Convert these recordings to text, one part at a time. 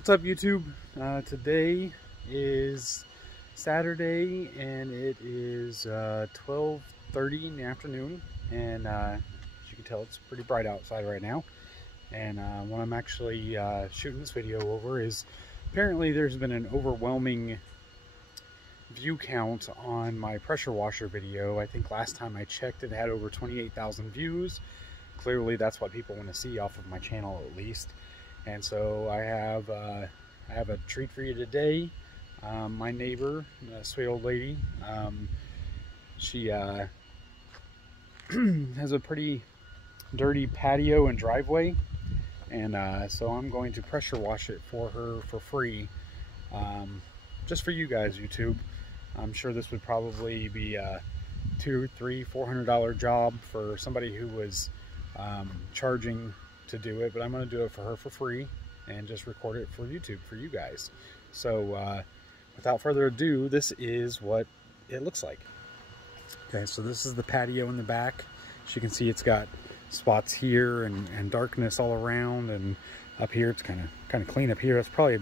What's up, YouTube? Today is Saturday and it is 12:30 in the afternoon, and as you can tell, it's pretty bright outside right now. And what I'm actually shooting this video over is apparently there's been an overwhelming view count on my pressure washer video. I think last time I checked it had over 28,000 views. Clearly that's what people want to see off of my channel, at least. And so I have a treat for you today. My neighbor, a sweet old lady, she has a pretty dirty patio and driveway, and so I'm going to pressure wash it for her for free, just for you guys, YouTube. I'm sure this would probably be a $200, $300, $400 job for somebody who was charging to do it, but I'm going to do it for her for free and just record it for YouTube for you guys. So without further ado, this is what it looks like. Okay, so this is the patio in the back. As you can see, it's got spots here and darkness all around, and up here it's kind of clean up here. That's probably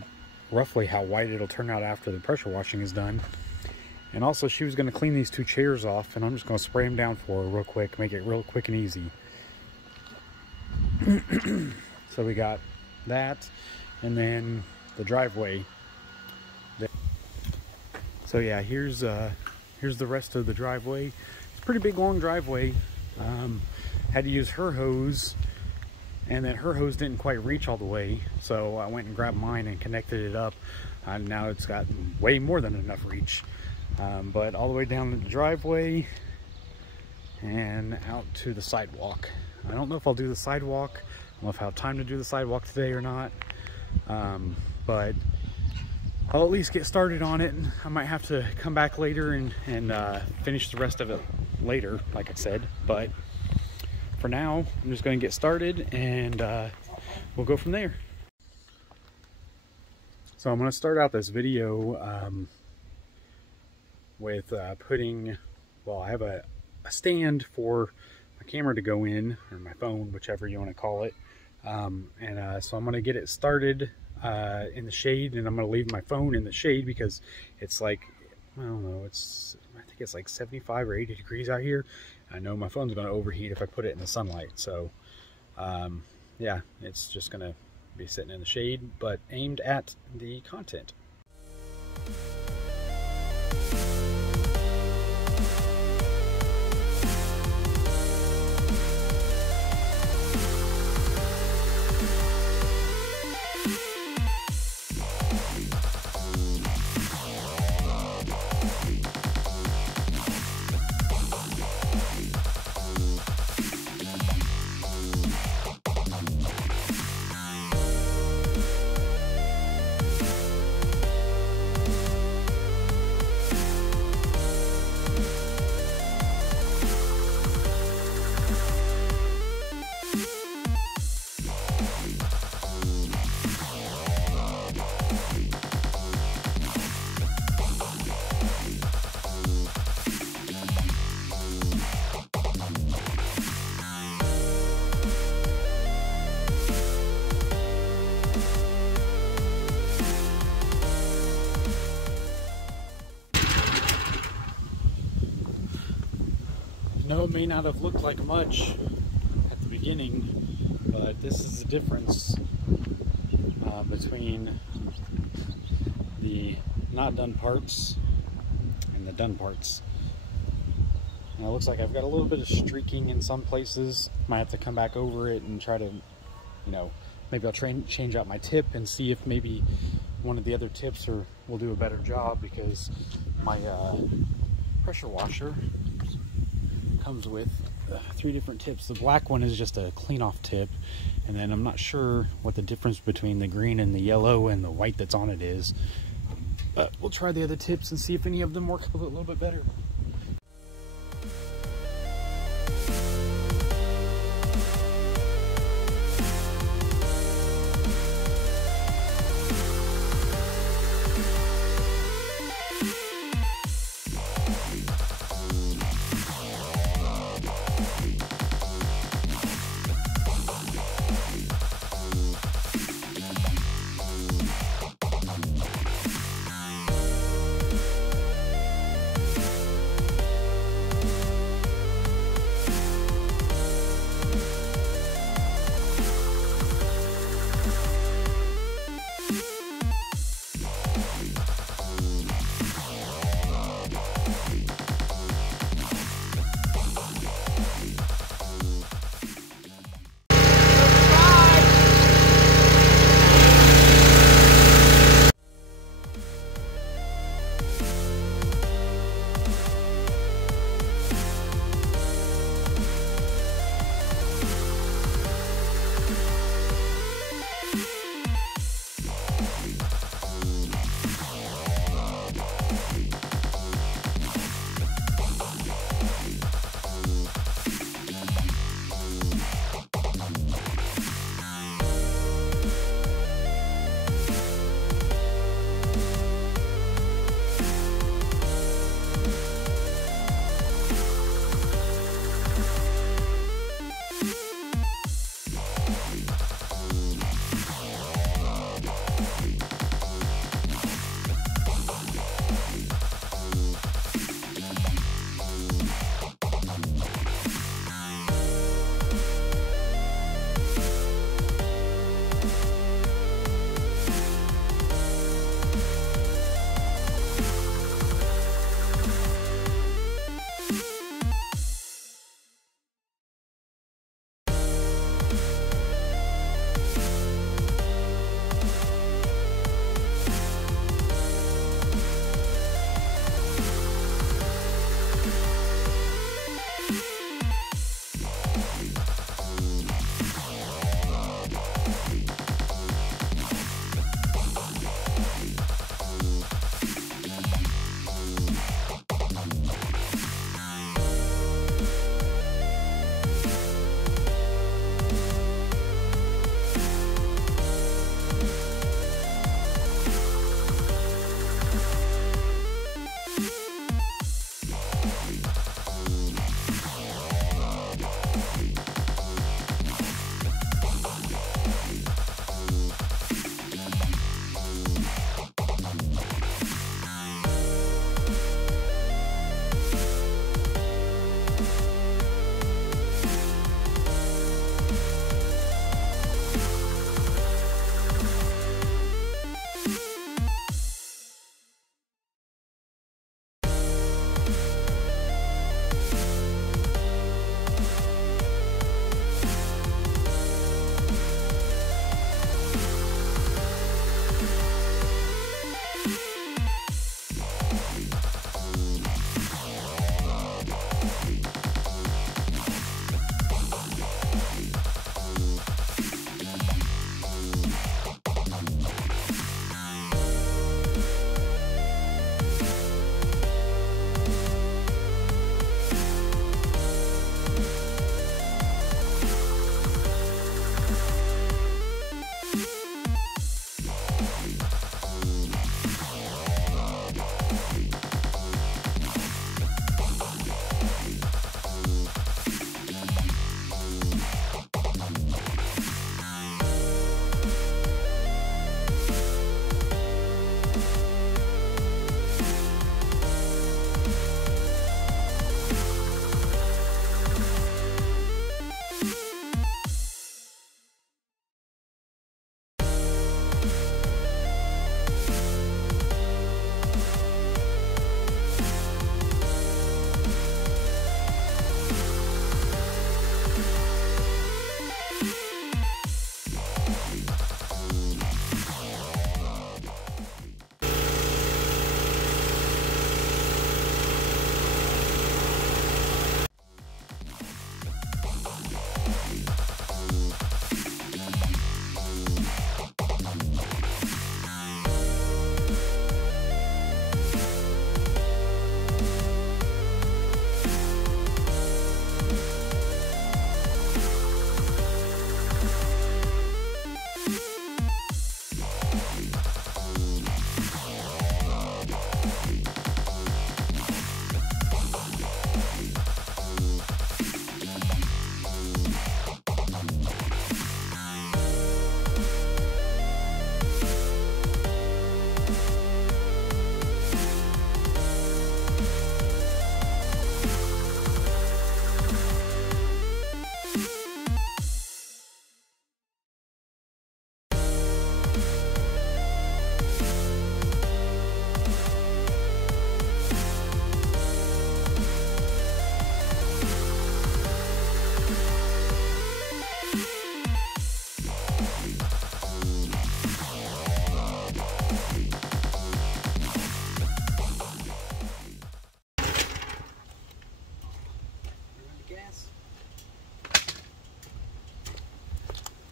roughly how white it'll turn out after the pressure washing is done. And also, she was going to clean these two chairs off, and I'm just going to spray them down for her real quick, make it real quick and easy. So we got that, and then the driveway. So yeah, here's the rest of the driveway. It's a pretty big, long driveway. Had to use her hose, and then her hose didn't quite reach all the way, so I went and grabbed mine and connected it up, and now it's got way more than enough reach. But all the way down the driveway and out to the sidewalk. I don't know if I'll do the sidewalk. I don't know if I have time to do the sidewalk today or not. But I'll at least get started on it. I might have to come back later and finish the rest of it later, like I said. But for now, I'm just going to get started, and we'll go from there. So I'm going to start out this video with putting, well, I have a stand for my camera to go in, or my phone, whichever you want to call it. So I'm going to get it started in the shade, and I'm going to leave my phone in the shade because it's like, I don't know, I think it's like 75 or 80 degrees out here. I know my phone's going to overheat if I put it in the sunlight. So yeah, it's just going to be sitting in the shade, but aimed at the content. No, it may not have looked like much at the beginning, but this is the difference between the not done parts and the done parts. Now it looks like I've got a little bit of streaking in some places. Might have to come back over it and try to, you know, maybe I'll change out my tip and see if maybe one of the other tips will do a better job, because my pressure washer comes with 3 different tips. The black one is just a clean off tip, and then I'm not sure what the difference between the green and the yellow and the white that's on it is, but we'll try the other tips and see if any of them work a little bit better.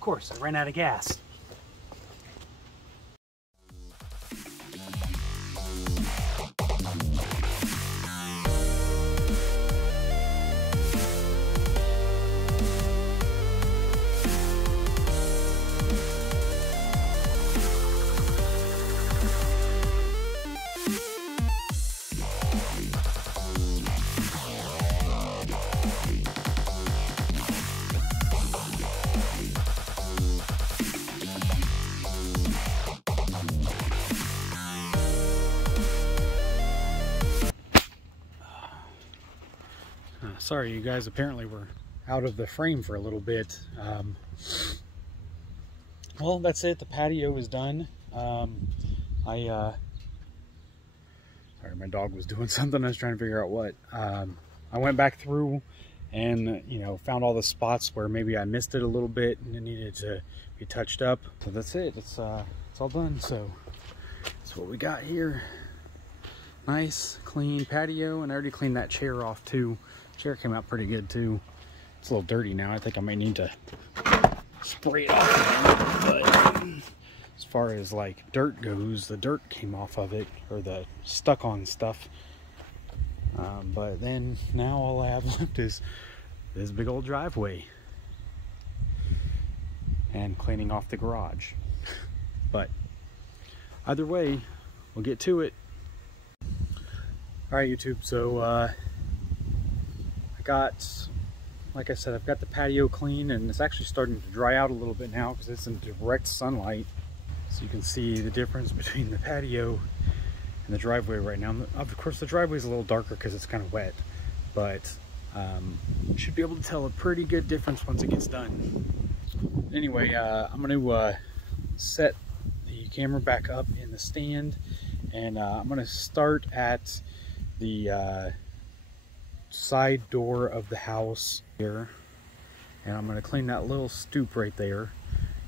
course, I ran out of gas. Sorry, you guys, apparently we're out of the frame for a little bit. Well, that's it. The patio is done. Sorry, my dog was doing something. I was trying to figure out what. I went back through and, you know, found all the spots where maybe I missed it a little bit and it needed to be touched up. So that's it. It's all done. So that's what we got here. Nice, clean patio, and I already cleaned that chair off too. Chair came out pretty good too. It's a little dirty now. I think I might need to spray it off. But as far as like dirt goes, the dirt came off of it, or the stuck on stuff. But then now all I have left is this big old driveway and cleaning off the garage. But either way, we'll get to it. All right, YouTube, so like I said, I've got the patio clean, and it's actually starting to dry out a little bit now because it's in direct sunlight. So you can see the difference between the patio and the driveway right now. Of course, the driveway is a little darker because it's kind of wet, but you should be able to tell a pretty good difference once it gets done. Anyway, I'm going to set the camera back up in the stand, and I'm going to start at the side door of the house here, and I'm going to clean that little stoop right there,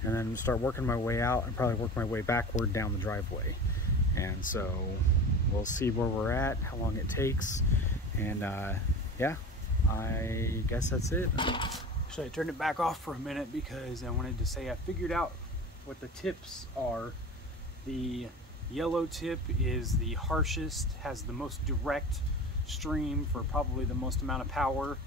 and then start working my way out and probably work my way backward down the driveway. And so we'll see where we're at, how long it takes, and yeah, I guess that's it. Actually, I turned it back off for a minute because I wanted to say I figured out what the tips are. The yellow tip is the harshest, has the most direct stream for probably the most amount of power,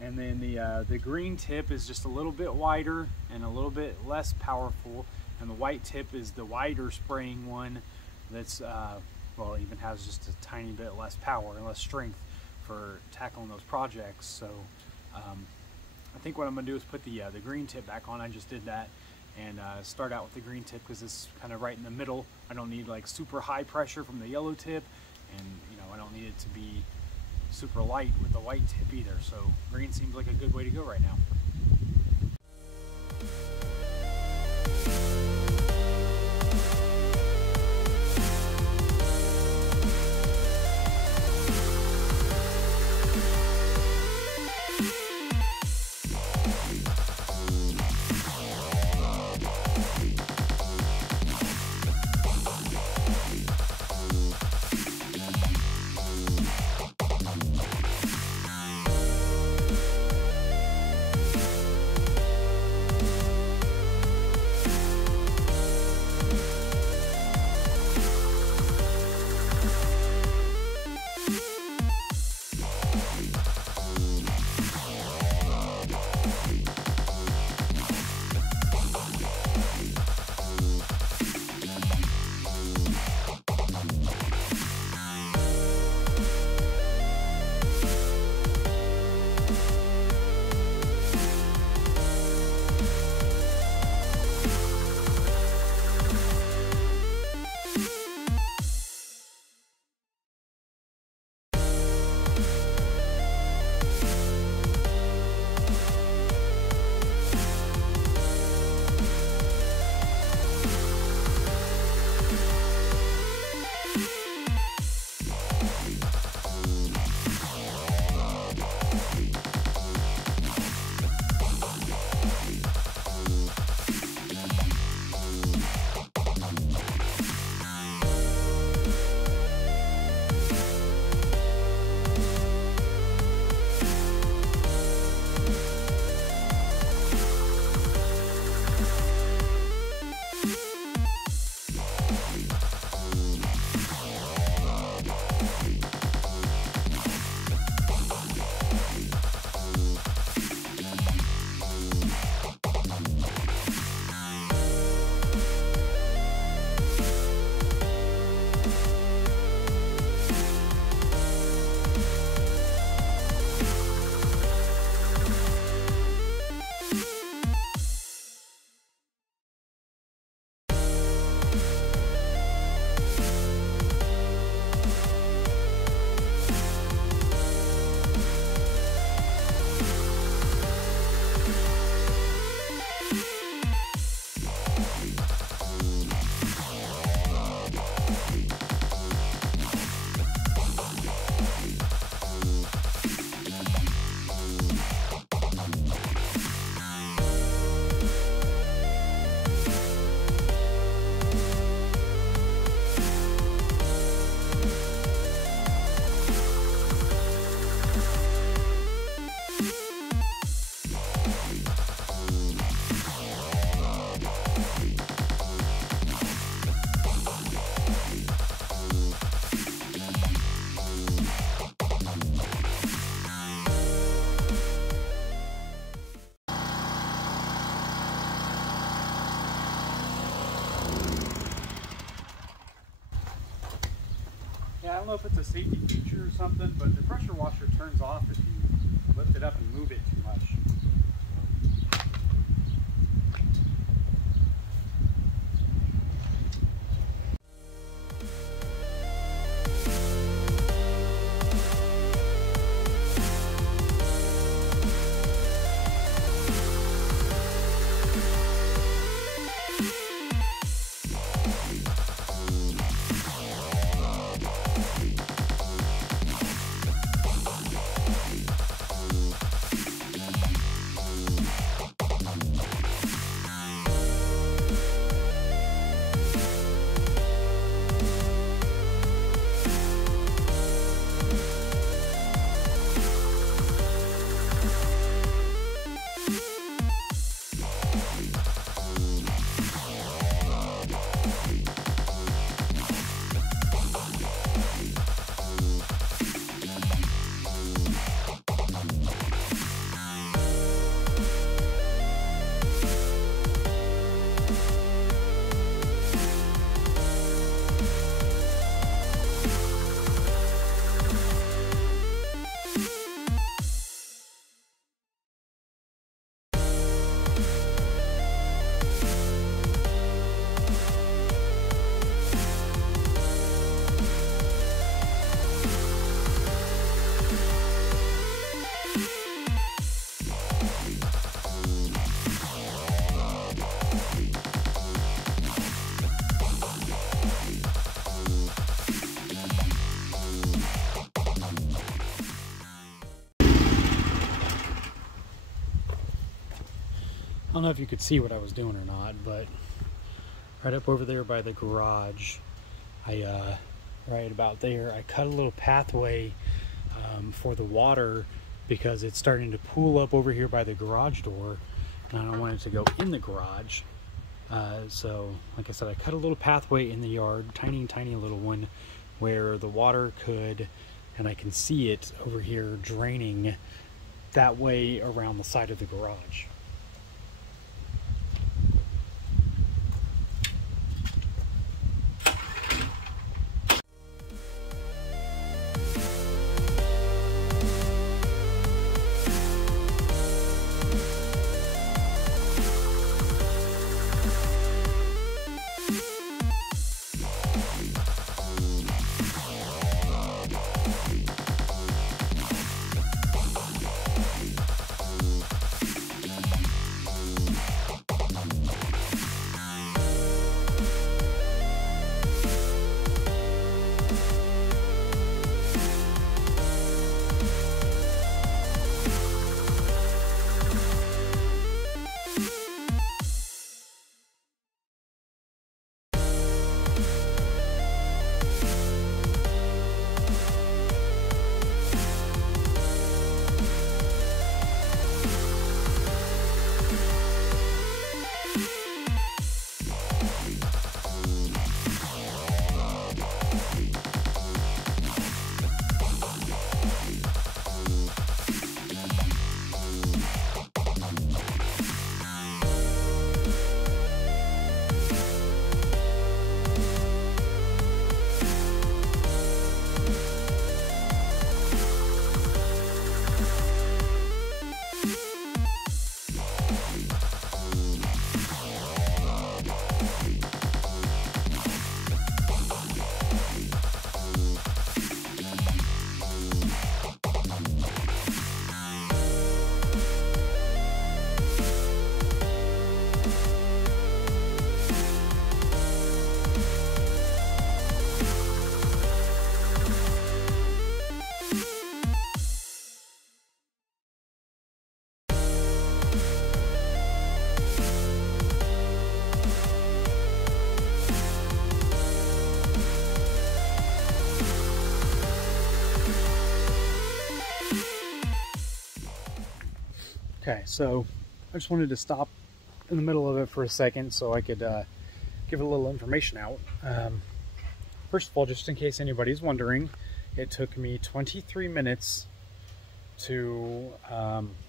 and then the green tip is just a little bit wider and a little bit less powerful, and the white tip is the wider spraying one that's well, it even has just a tiny bit less power and less strength for tackling those projects. So I think what I'm gonna do is put the green tip back on. I just did that, and start out with the green tip because it's kind of right in the middle. I don't need like super high pressure from the yellow tip, and you know, I don't need it to be super light with the white tip either. So green seems like a good way to go right now. don't know if it's a safety feature or something, but the pressure washer turns off if you lift it up and move it too much. I don't know if you could see what I was doing or not, but right up over there by the garage, right about there, I cut a little pathway for the water because it's starting to pool up over here by the garage door, and I don't want it to go in the garage. So, like I said, I cut a little pathway in the yard, tiny little one, where the water could, and I can see it over here draining that way around the side of the garage. Okay, so I just wanted to stop in the middle of it for a second so I could give a little information out. First of all, just in case anybody's wondering, it took me 23 minutes to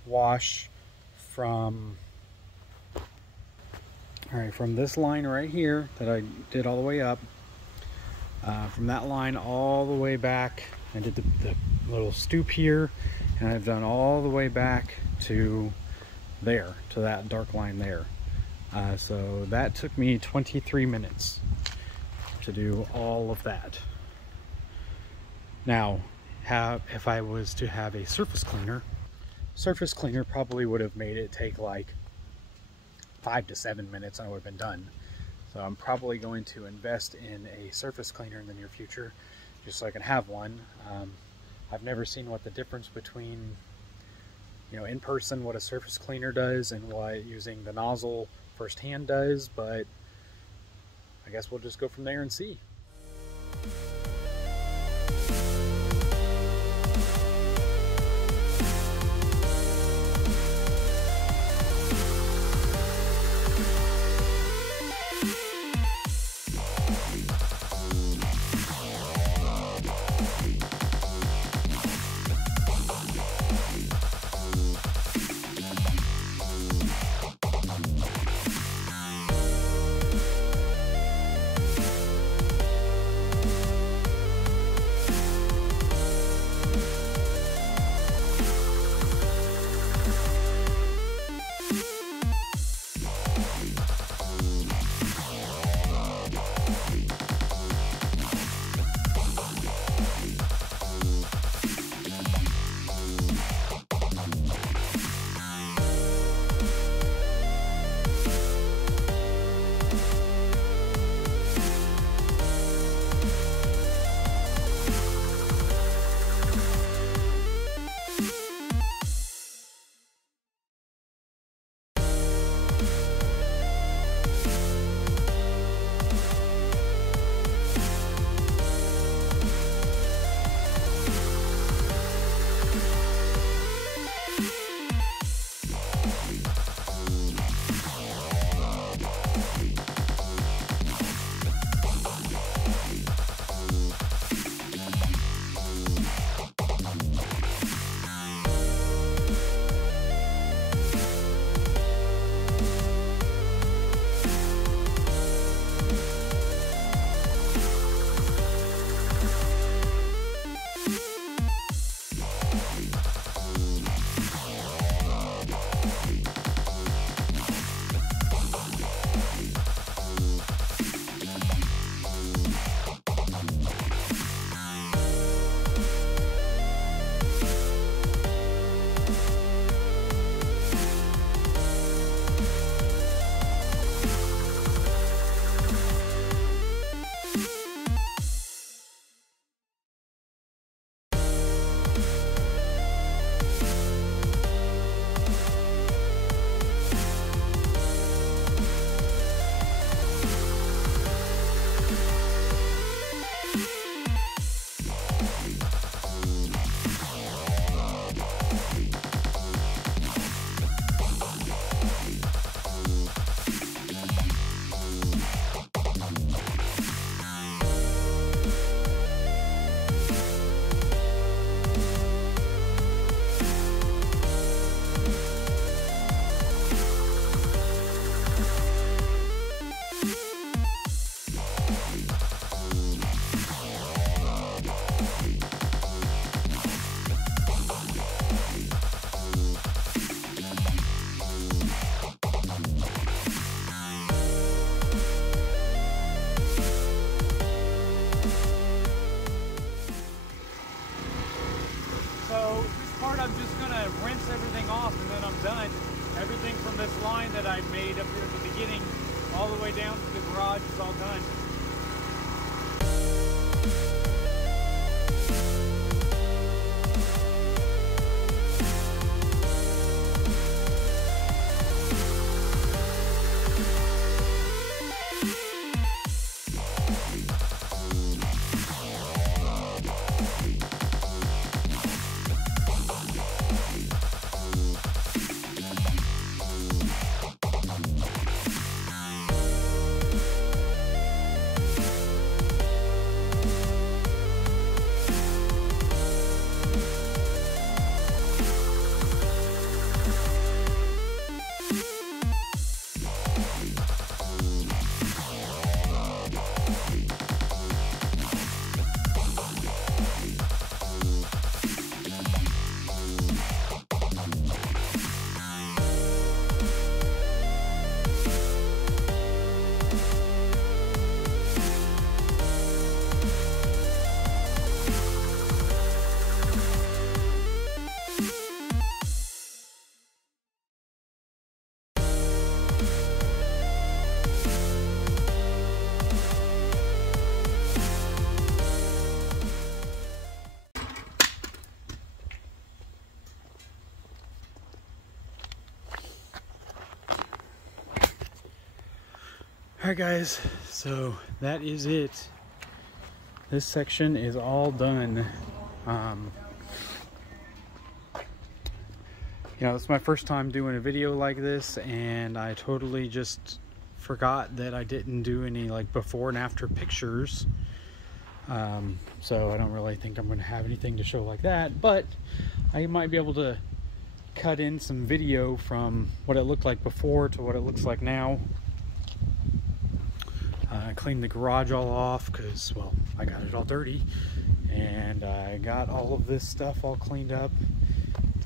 wash from this line right here that I did all the way up From that line all the way back, I did the little stoop here, and I've done all the way back to there, to that dark line there. So that took me 23 minutes to do all of that. Now, if I was to have a surface cleaner probably would have made it take like 5 to 7 minutes and I would have been done. So I'm probably going to invest in a surface cleaner in the near future, just so I can have one. I've never seen what the difference between, in person, what a surface cleaner does and what using the nozzle firsthand does, but I guess we'll just go from there and see. Alright guys, so that is it. This section is all done. You know, it's my first time doing a video like this, and I totally just forgot that I didn't do any like before and after pictures. So I don't really think I'm going to have anything to show like that, but I might be able to cut in some video from what it looked like before to what it looks like now. I cleaned the garage all off because, well, I got it all dirty, and I got all of this stuff all cleaned up.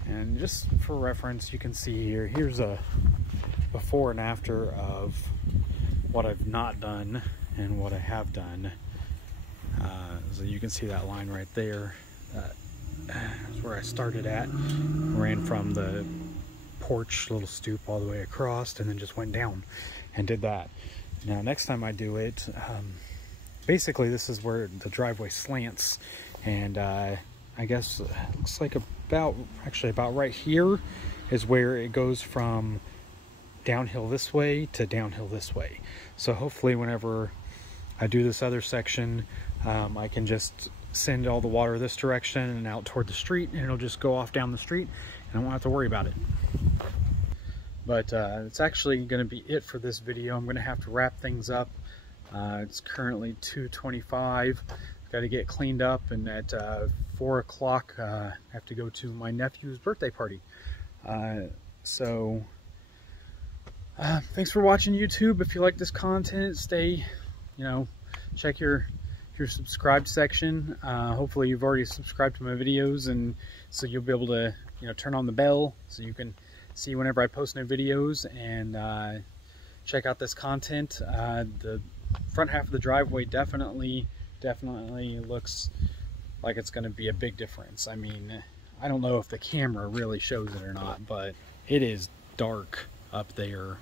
And just for reference, you can see here's a before and after of what I've not done and what I have done. So you can see that line right there. That's where I started at. Ran from the porch little stoop all the way across, and then just went down and did that. Now next time I do it, basically this is where the driveway slants, and I guess it looks like about right here is where it goes from downhill this way to downhill this way. So hopefully whenever I do this other section, I can just send all the water this direction and out toward the street, and it'll just go off down the street and I won't have to worry about it. But it's actually going to be it for this video. I'm going to have to wrap things up. It's currently 2:25. Got to get cleaned up, and at 4 o'clock I have to go to my nephew's birthday party. So thanks for watching, YouTube. If you like this content, stay, check your subscribe section. Hopefully you've already subscribed to my videos, and so you'll be able to turn on the bell so you can see whenever I post new videos, and check out this content. The front half of the driveway definitely looks like it's going to be a big difference. I mean, I don't know if the camera really shows it or not, but it is dark up there,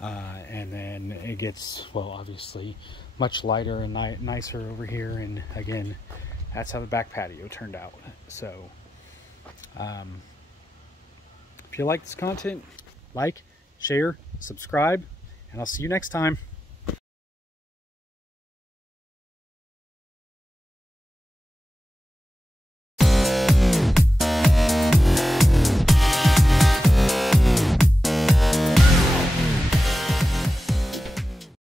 and then it gets, well, obviously much lighter and nicer over here. And again, that's how the back patio turned out. So if you like this content, like, share, subscribe, and I'll see you next time.